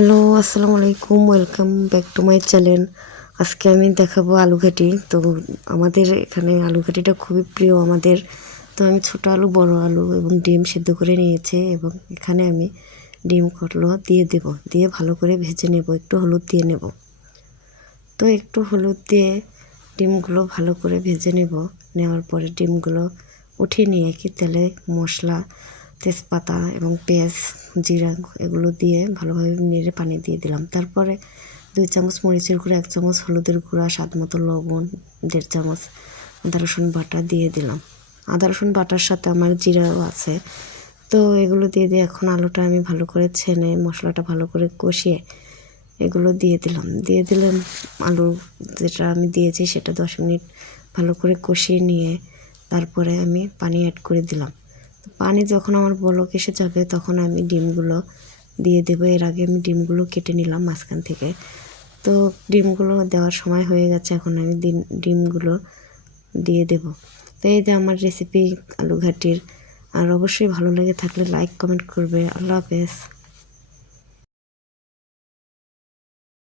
Hello, আসসালামু আলাইকুম। Welcome back to my channel. আজকে আমি দেখাবো আলু ঘাটি। তো আমাদের এখানে আলু ঘাটিটা খুবই প্রিয় আমাদের। তো আমি ছোটো আলু, বড় আলু এবং ডিম সেদ্ধ করে নিয়েছি এবং এখানে আমি ডিম কটলো দিয়ে দেব, দিয়ে ভালো করে ভেজে নেব, একটু হলুদ দিয়ে নেব। তো একটু হলুদ দিয়ে ডিমগুলো ভালো করে ভেজে নেব। নেওয়ার পরে ডিমগুলো উঠিয়ে নিয়ে কি তেলে মশলা, তেজপাতা এবং পেঁয়াজ, জিরা এগুলো দিয়ে ভালোভাবে নেড়ে পানি দিয়ে দিলাম। তারপরে 2 চামচ মরিচের গুঁড়া, 1 চামচ হলুদের গুঁড়া, স্বাদ মতো লবণ, 1.5 চামচ আদা রসুন বাটা দিয়ে দিলাম। আদা রসুন বাটার সাথে আমার জিরাও আছে। তো এগুলো দিয়ে এখন আলুটা আমি ভালো করে ছেনে মশলাটা ভালো করে কষিয়ে এগুলো দিয়ে দিলাম। আলু যেটা আমি দিয়েছি সেটা 10 মিনিট ভালো করে কষিয়ে নিয়ে তারপরে আমি পানি অ্যাড করে দিলাম। পানি যখন আমার বলক এসে যাবে তখন আমি ডিমগুলো দিয়ে দেবো। এর আগে আমি ডিমগুলো কেটে নিলাম মাঝখান থেকে। তো ডিমগুলো দেওয়ার সময় হয়ে গেছে, এখন আমি ডিমগুলো দিয়ে দেব। তো এই যে আমার রেসিপি আলু ঘাটির। আর অবশ্যই ভালো লেগে থাকলে লাইক কমেন্ট করবে। আল্লাহ হাফেজ।